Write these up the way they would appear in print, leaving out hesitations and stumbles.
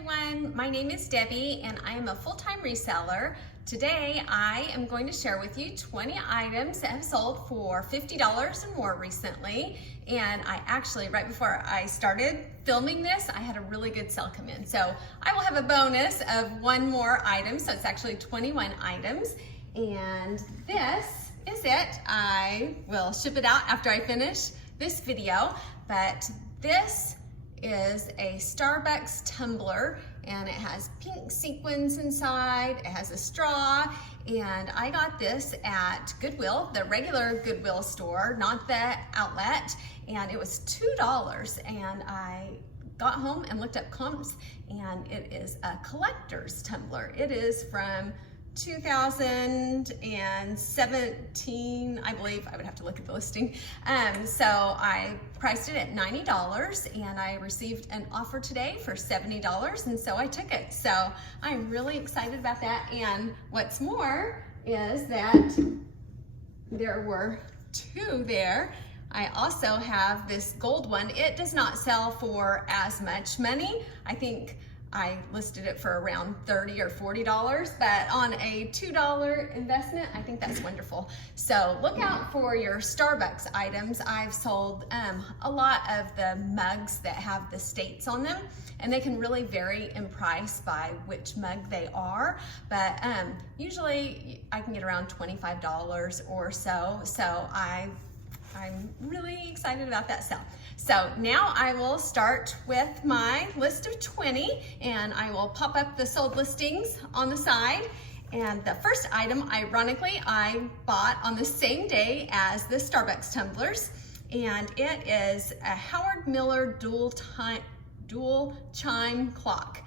everyone, my name is Debbie and I am a full-time reseller. Today I am going to share with you 20 items that have sold for $50 and more recently. And I actually, right before I started filming this, I had a really good sale come in. So I will have a bonus of one more item, so it's actually 21 items. And this is it. I will ship it out after I finish this video, but this is a Starbucks tumbler and it has pink sequins inside, it has a straw, and I got this at Goodwill, the regular Goodwill store, not the outlet, and it was $2, and I got home and looked up comps, and it is a collector's tumbler. It is from 2017, I believe. I would have to look at the listing. So I priced it at $90 and I received an offer today for $70, and so I took it. So I'm really excited about that. And what's more is that there were two there. I also have this gold one. It does not sell for as much money. I think I listed it for around $30 or $40, but on a $2 investment, I think that's wonderful. So look out for your Starbucks items. I've sold a lot of the mugs that have the states on them, and they can really vary in price by which mug they are, but usually I can get around $25 or so. So I'm really excited about that sale. So now I will start with my list of 20, and I will pop up the sold listings on the side. And the first item, ironically, I bought on the same day as the Starbucks tumblers, and it is a Howard Miller dual chime clock.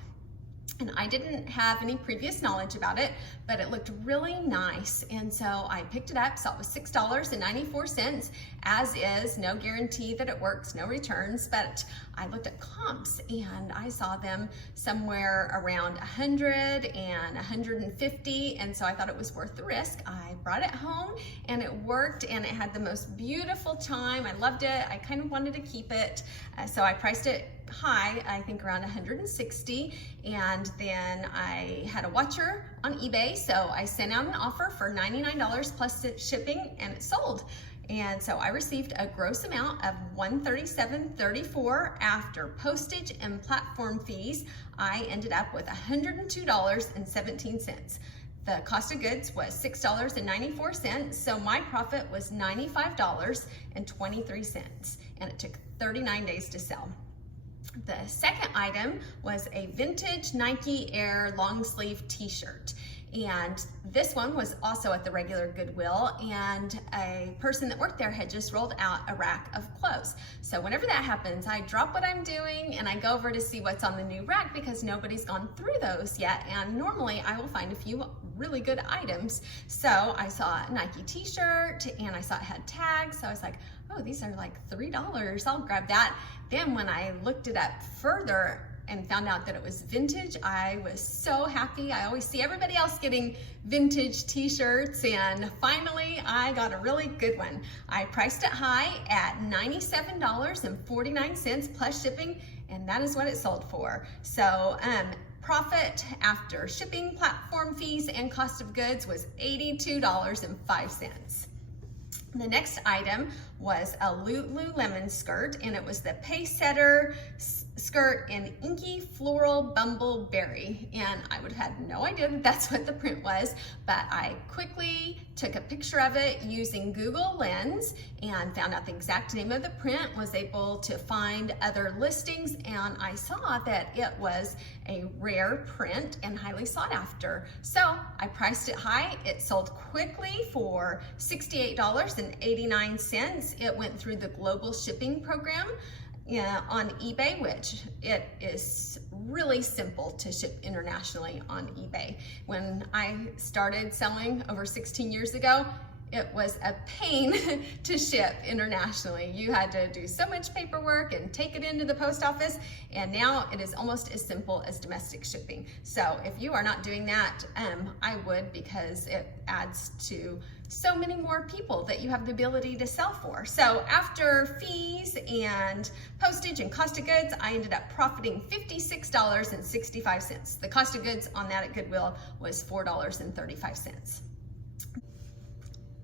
And I didn't have any previous knowledge about it, but it looked really nice. And so I picked it up, saw it was $6.94, as is, no guarantee that it works, no returns, but I looked at comps and I saw them somewhere around 100 and 150. And so I thought it was worth the risk. I brought it home and it worked, and it had the most beautiful chime. I loved it. I kind of wanted to keep it. So I priced it high, I think around 160, and then I had a watcher on eBay, so I sent out an offer for $99 plus shipping, and it sold. And so I received a gross amount of $137.34 after postage and platform fees. I ended up with $102.17. The cost of goods was $6.94, so my profit was $95.23, and it took 39 days to sell. The second item was a vintage Nike Air long sleeve t-shirt. And this one was also at the regular Goodwill, and a person that worked there had just rolled out a rack of clothes. So whenever that happens, I drop what I'm doing and I go over to see what's on the new rack because nobody's gone through those yet. And normally I will find a few really good items. So I saw a Nike t-shirt and I saw it had tags. So I was like, oh, these are like $3. I'll grab that. Then when I looked it up further and found out that it was vintage, I was so happy. I always see everybody else getting vintage t-shirts, and finally I got a really good one. I priced it high at $97.49 plus shipping, and that is what it sold for. So profit after shipping, platform fees, and cost of goods was $82.05. The next item was a Lululemon skirt, and it was the Pacesetter skirt in Inky Floral Bumbleberry, and I would have had no idea that that's what the print was, but I quickly took a picture of it using Google Lens and found out the exact name of the print, was able to find other listings, and I saw that it was a rare print and highly sought after. So I priced it high. It sold quickly for $68.89. It went through the global shipping program on eBay, which it is really simple to ship internationally on eBay. When I started selling over 16 years ago, it was a pain to ship internationally. You had to do so much paperwork and take it into the post office, and now it is almost as simple as domestic shipping. So if you are not doing that, I would, because it adds to so many more people that you have the ability to sell for. So after fees and postage and cost of goods, I ended up profiting $56.65. The cost of goods on that at Goodwill was $4.35.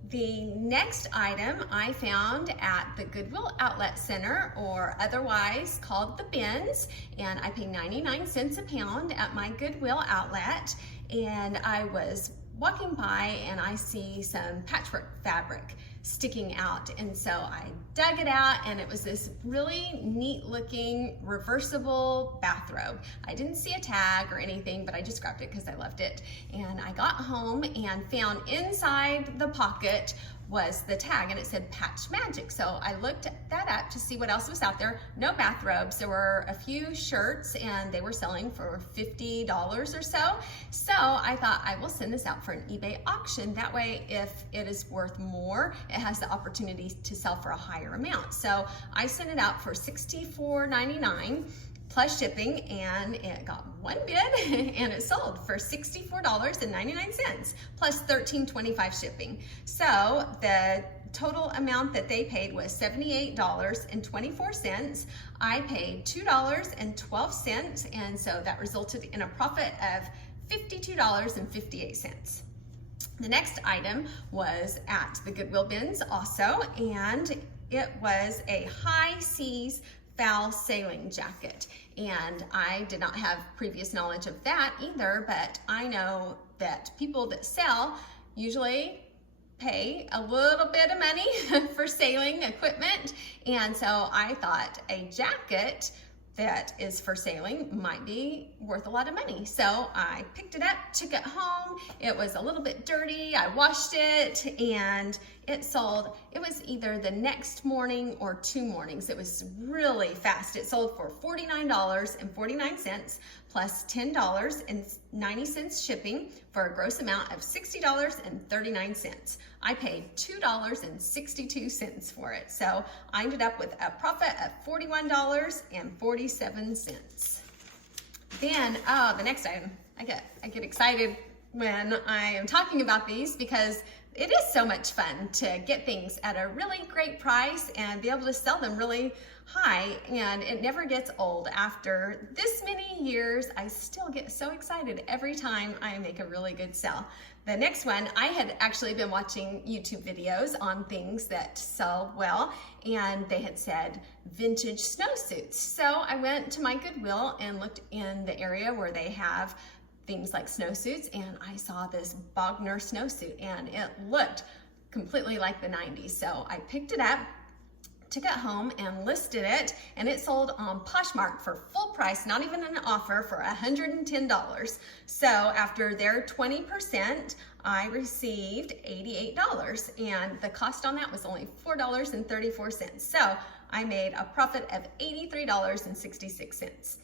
The next item I found at the Goodwill Outlet Center, or otherwise called the bins, and I paid 99 cents a pound at my Goodwill outlet. And I was walking by and I see some patchwork fabric sticking out, and so I dug it out, and it was this really neat looking reversible bathrobe. I didn't see a tag or anything, but I just grabbed it because I loved it. And I got home and found inside the pocket was the tag, and it said Patch Magic. So I looked that up to see what else was out there. No bathrobes. There were a few shirts, and they were selling for $50 or so. So I thought, I will send this out for an eBay auction. That way, if it is worth more, it has the opportunity to sell for a higher amount. So I sent it out for $64.99 plus shipping, and it got one bid and it sold for $64.99 plus $13.25 shipping. So the total amount that they paid was $78.24. I paid $2.12, and so that resulted in a profit of $52.58. The next item was at the Goodwill bins also, and it was a high seas foul sailing jacket. And I did not have previous knowledge of that either, but I know that people that sell usually pay a little bit of money for sailing equipment. And so I thought a jacket that is for sailing might be worth a lot of money. So I picked it up, took it home. It was a little bit dirty. I washed it, and it sold. It was either the next morning or 2 mornings. It was really fast. It sold for $49.49 plus $10.90 shipping for a gross amount of $60.39. I paid $2.62 for it. So I ended up with a profit of $41.47. Then, the next item, I get excited when I am talking about these because it is so much fun to get things at a really great price and be able to sell them really high, and it never gets old. After this many years, I still get so excited every time I make a really good sell. The next one, I had actually been watching YouTube videos on things that sell well, and they had said vintage snowsuits. So I went to my Goodwill and looked in the area where they have things like snowsuits, and I saw this Bogner snowsuit, and it looked completely like the 90s. So I picked it up, took it home and listed it, and it sold on Poshmark for full price, not even an offer, for $110. So after their 20%, I received $88, and the cost on that was only $4.34. So I made a profit of $83.66.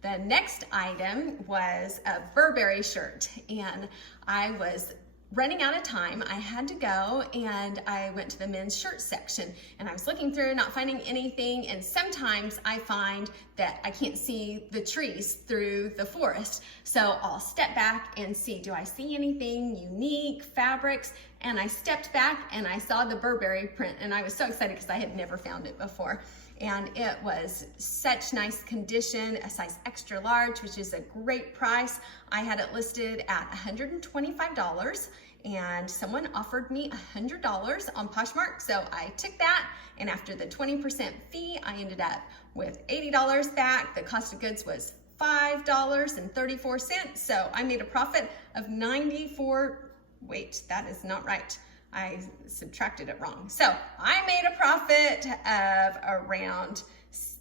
The next item was a Burberry shirt, and I was running out of time. I had to go, and I went to the men's shirt section, and I was looking through, not finding anything. And sometimes I find that I can't see the trees through the forest. So I'll step back and see, do I see anything unique, fabrics? And I stepped back and I saw the Burberry print, and I was so excited because I had never found it before. And it was such nice condition, a size extra large, which is a great price. I had it listed at $125, and someone offered me $100 on Poshmark. So I took that, and after the 20% fee, I ended up with $80 back. The cost of goods was $5.34. So I made a profit of 94. Wait, that is not right. I subtracted it wrong. So I made a profit of around,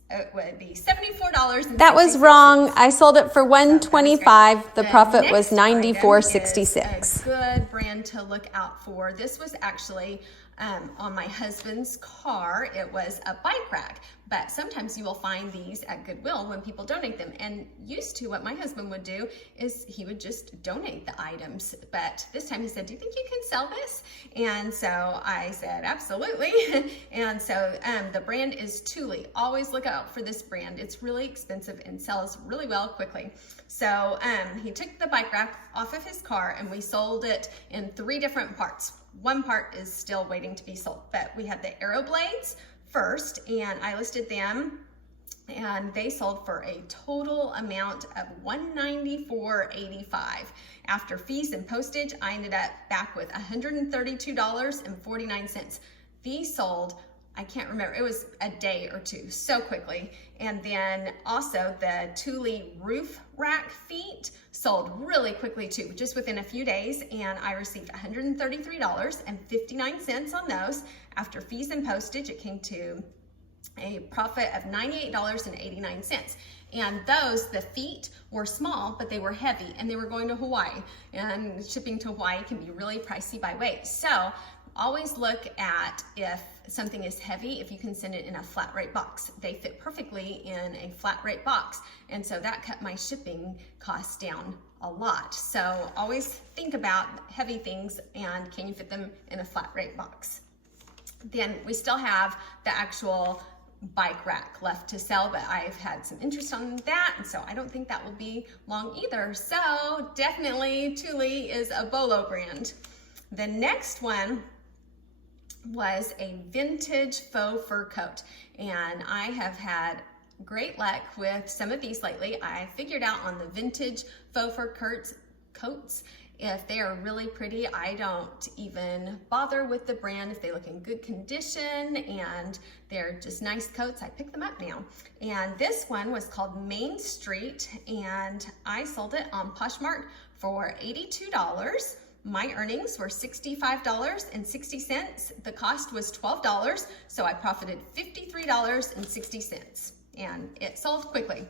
it would be $74. That was wrong. I sold it for $125. The profit was $94.66. A good brand to look out for. This was actually on my husband's car. It was a bike rack, but sometimes you will find these at Goodwill when people donate them. And used to, what my husband would do is he would just donate the items, but this time he said, do you think you can sell this? And so I said, absolutely. And so the brand is Thule. Always look out for this brand. It's really expensive and sells really well quickly. So he took the bike rack off of his car and we sold it in 3 different parts. One part is still waiting to be sold, but we had the arrow blades first, and I listed them, and they sold for a total amount of $194.85. After fees and postage, I ended up back with $132.49. These sold, I can't remember, it was a day or two, so quickly. And then also the Thule roof rack feet sold really quickly too, just within a few days, and I received $133.59 on those. After fees and postage, it came to a profit of $98.89. And those, the feet were small, but they were heavy, and they were going to Hawaii, and shipping to Hawaii can be really pricey by weight. So always look at if something is heavy, if you can send it in a flat rate box. They fit perfectly in a flat rate box, and so that cut my shipping costs down a lot. So always think about heavy things and can you fit them in a flat rate box. Then we still have the actual bike rack left to sell, but I've had some interest on that, and so I don't think that will be long either. So definitely Thule is a BOLO brand. The next one was a vintage faux fur coat, and I have had great luck with some of these lately. I figured out on the vintage faux fur coats, if they are really pretty, I don't even bother with the brand. If they look in good condition and they're just nice coats, I pick them up now. And this one was called Main Street, and I sold it on Poshmark for $82. My earnings were $65.60. The cost was $12, so I profited $53.60, and it sold quickly.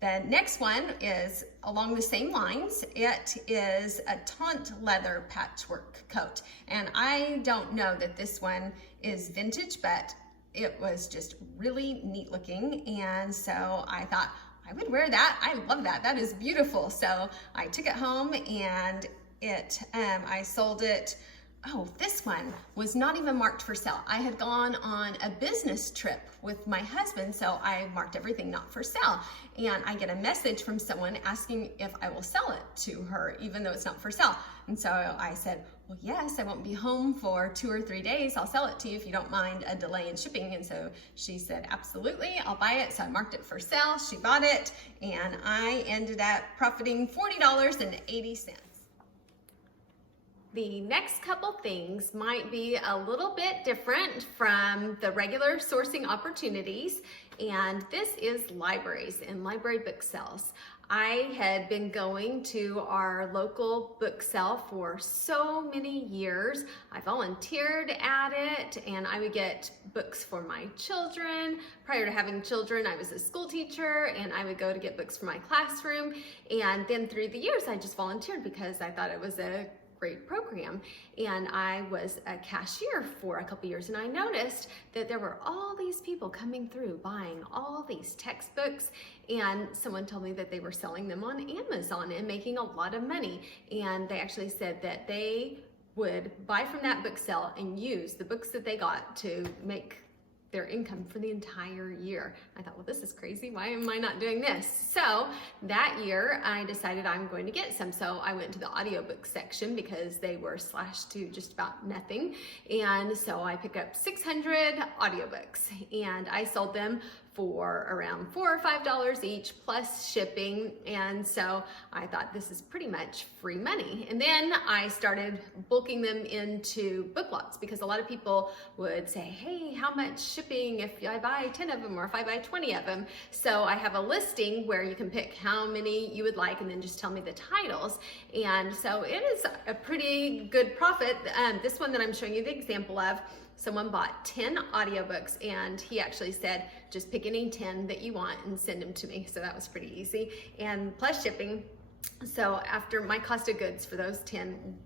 The next one is along the same lines. It is a taunt leather patchwork coat, and I don't know that this one is vintage, but it was just really neat looking, and so I thought I would wear that. I love that. That is beautiful. So I took it home, and I sold it. Oh, this one was not even marked for sale. I had gone on a business trip with my husband, so I marked everything not for sale. And I get a message from someone asking if I will sell it to her, even though it's not for sale. And so I said, well, yes, I won't be home for 2 or 3 days. I'll sell it to you if you don't mind a delay in shipping. And so she said, absolutely, I'll buy it. So I marked it for sale. She bought it, and I ended up profiting $40.80. The next couple things might be a little bit different from the regular sourcing opportunities, and this is libraries and library book sales. I had been going to our local book sale for so many years. I volunteered at it, and I would get books for my children. Prior to having children, I was a school teacher, and I would go to get books for my classroom. And then through the years, I just volunteered because I thought it was a great program, and I was a cashier for a couple years, and I noticed that there were all these people coming through buying all these textbooks, and someone told me that they were selling them on Amazon and making a lot of money. And they actually said that they would buy from that book sale and use the books that they got to make their income for the entire year. I thought, well, this is crazy. Why am I not doing this? So that year I decided I'm going to get some. So I went to the audiobook section because they were slashed to just about nothing. And so I picked up 600 audiobooks, and I sold them for around $4 or $5 each plus shipping. And so I thought, this is pretty much free money. And then I started bulking them into book lots, because a lot of people would say, hey, how much shipping if I buy 10 of them or if I buy 20 of them? So I have a listing where you can pick how many you would like and then just tell me the titles. And so it is a pretty good profit. This one that I'm showing you the example of, someone bought 10 audiobooks, and he actually said, just pick any 10 that you want and send them to me. So that was pretty easy, and plus shipping. So after my cost of goods for those 10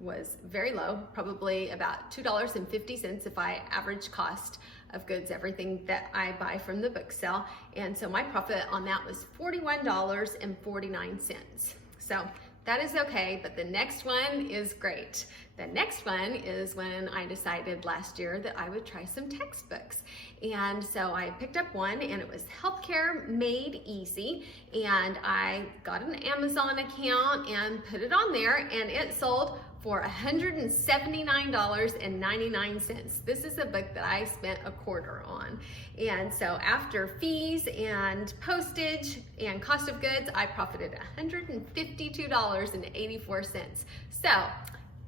was very low, probably about $2.50 if I average cost of goods, everything that I buy from the book sale. And so my profit on that was $41.49. So that is okay, but the next one is great. The next one is when I decided last year that I would try some textbooks. And so I picked up one, and it was Healthcare Made Easy. And I got an Amazon account and put it on there, and it sold for $179.99. This is a book that I spent a quarter on. And so after fees and postage and cost of goods, I profited $152.84. So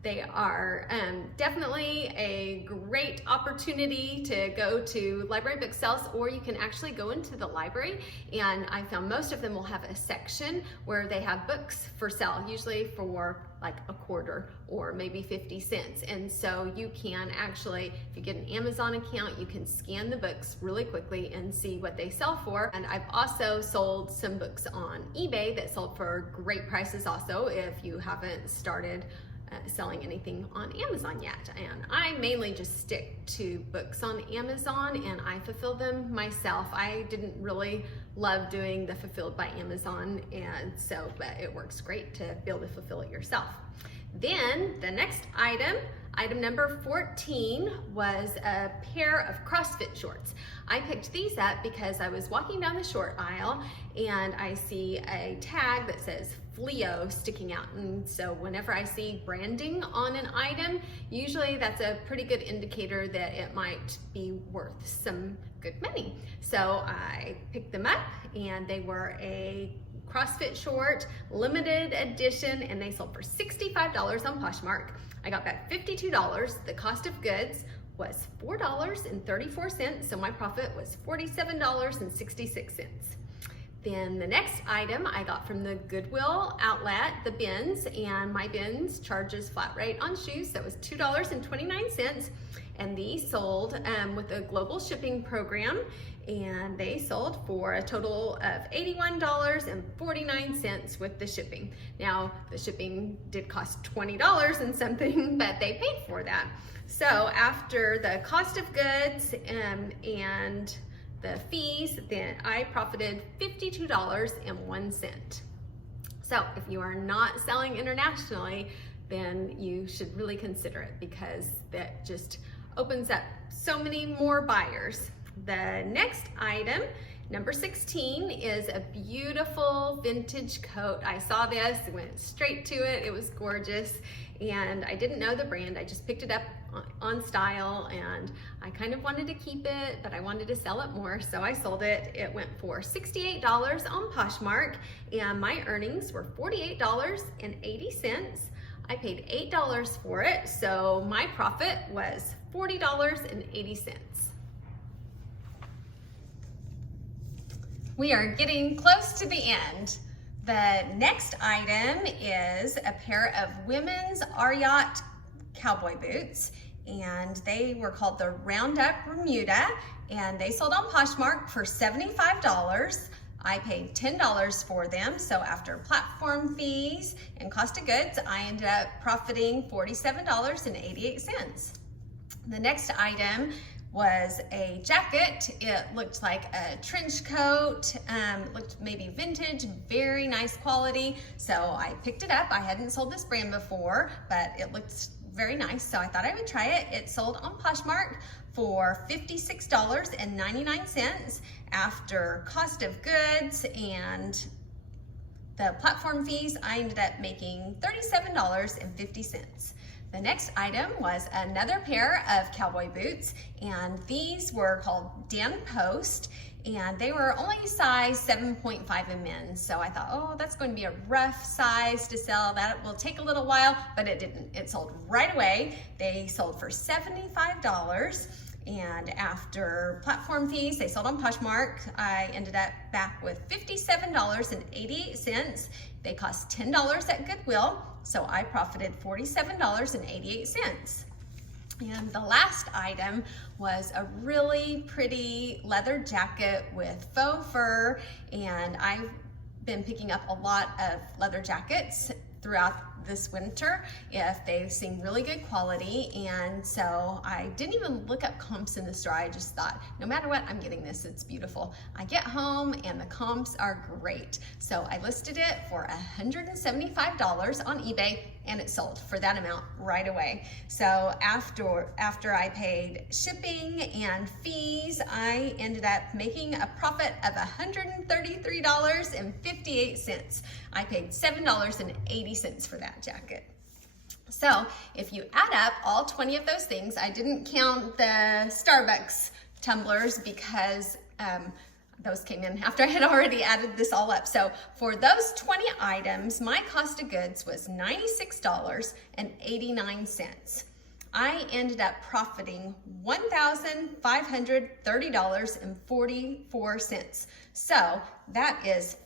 they are definitely a great opportunity to go to library book sales, or you can actually go into the library, and I found most of them will have a section where they have books for sale, usually for like a quarter or maybe 50 cents. And so you can actually, if you get an Amazon account, you can scan the books really quickly and see what they sell for. And I've also sold some books on eBay that sold for great prices also, if you haven't started selling anything on Amazon yet. And I mainly just stick to books on Amazon, and I fulfill them myself. I didn't really love doing the fulfilled by Amazon, and so, but it works great to be able to fulfill it yourself. Then the next item number 14, was a pair of CrossFit shorts. I picked these up because I was walking down the short aisle and I see a tag that says Fleo sticking out. And so whenever I see branding on an item, usually that's a pretty good indicator that it might be worth some good money. So I picked them up, and they were a CrossFit short, limited edition, and they sold for $65 on Poshmark. I got back $52. The cost of goods was $4.34, so my profit was $47.66. Then the next item I got from the Goodwill outlet, the bins, and my bins charges flat rate on shoes, so it was $2.29, and these sold with a global shipping program, and they sold for a total of $81.49 with the shipping. Now, the shipping did cost $20 and something, but they paid for that. So after the cost of goods and the fees, then I profited $52.01. So if you are not selling internationally, then you should really consider it, because that just opens up so many more buyers. The next item, number 16, is a beautiful vintage coat. I saw this, went straight to it. It was gorgeous, and I didn't know the brand. I just picked it up on style, and I kind of wanted to keep it, but I wanted to sell it more, so I sold it. It went for $68 on Poshmark, and my earnings were $48.80. I paid $8 for it, so my profit was $40.80. We are getting close to the end. The next item is a pair of women's Ariat cowboy boots, and they were called the Roundup Bermuda, and they sold on Poshmark for $75. I paid $10 for them, so after platform fees and cost of goods, I ended up profiting $47.88. The next item was a jacket. It looked like a trench coat, looked maybe vintage, very nice quality. So I picked it up. I hadn't sold this brand before, but it looked very nice, so I thought I would try it. It sold on Poshmark for $56.99 after cost of goods and the platform fees. I ended up making $37.50. The next item was another pair of cowboy boots, and these were called Dan Post, and they were only size 7.5 in men's. So I thought, oh, that's going to be a rough size to sell. That will take a little while, but it didn't. It sold right away. They sold for $75. And after platform fees, they sold on Poshmark. I ended up back with $57.88. They cost $10 at Goodwill, so I profited $47.88. And the last item was a really pretty leather jacket with faux fur, and I've been picking up a lot of leather jackets throughout this winter if they seem really good quality. And so I didn't even look up comps in the store. I just thought, no matter what, I'm getting this. It's beautiful. I get home and the comps are great. So I listed it for $175 on eBay, and it sold for that amount right away. So after I paid shipping and fees, I ended up making a profit of $133.58. I paid $7.80 for that jacket. So if you add up all 20 of those things, I didn't count the Starbucks tumblers because those came in after I had already added this all up. So for those 20 items, my cost of goods was $96.89. I ended up profiting $1,530.44. So that is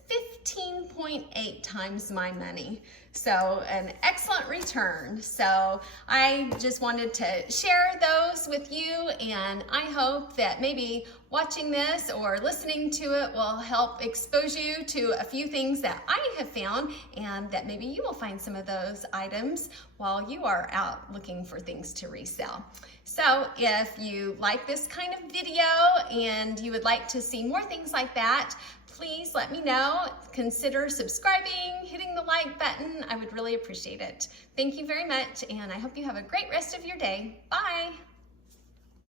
15.8 times my money. So an excellent return. So I just wanted to share those with you, and I hope that maybe watching this or listening to it will help expose you to a few things that I have found, and that maybe you will find some of those items while you are out looking for things to resell. So if you like this kind of video and you would like to see more things like that, please let me know. Consider subscribing, hitting the like button. I would really appreciate it. Thank you very much, and I hope you have a great rest of your day. Bye.